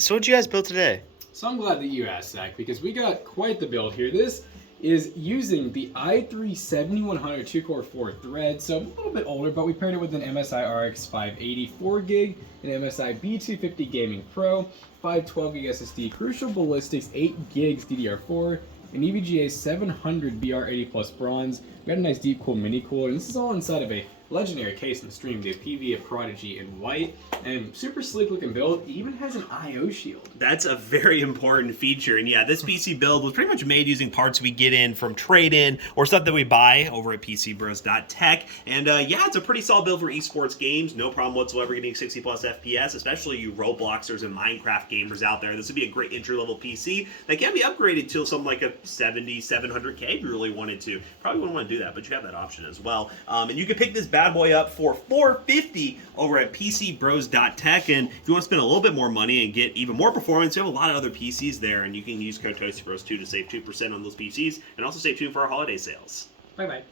So what'd you guys build today? So I'm glad that you asked, Zach, because we got quite the build here. This is using the i3 7100 2-core 4 thread, so a little bit older, but we paired it with an MSI RX 580 4 gig, an MSI B250 Gaming Pro, 512 gig SSD, Crucial Ballistics 8 gigs DDR4, an EVGA 700 BR80 Plus bronze. We got a nice deep cool mini cooler, and this is all inside of a legendary case in the stream, the PV of Prodigy in white, and super sleek looking build. It even has an IO shield. That's a very important feature. And yeah, this PC build was pretty much made using parts we get in from trade-in or stuff that we buy over at PCBros.tech. And yeah, it's a pretty solid build for esports games. No problem whatsoever getting 60 plus FPS, especially you Robloxers and Minecraft gamers out there. This would be a great entry-level PC that can be upgraded to something like a 700K if you really wanted to. Probably wouldn't want to do that, but you have that option as well. And you can pick this bad boy up for $450 over at PCBros.tech. And if you want to spend a little bit more money and get even more performance, you have a lot of other PCs there, and you can use code ToastyBros2 to save 2% on those PCs and also stay tuned for our holiday sales. Bye-bye.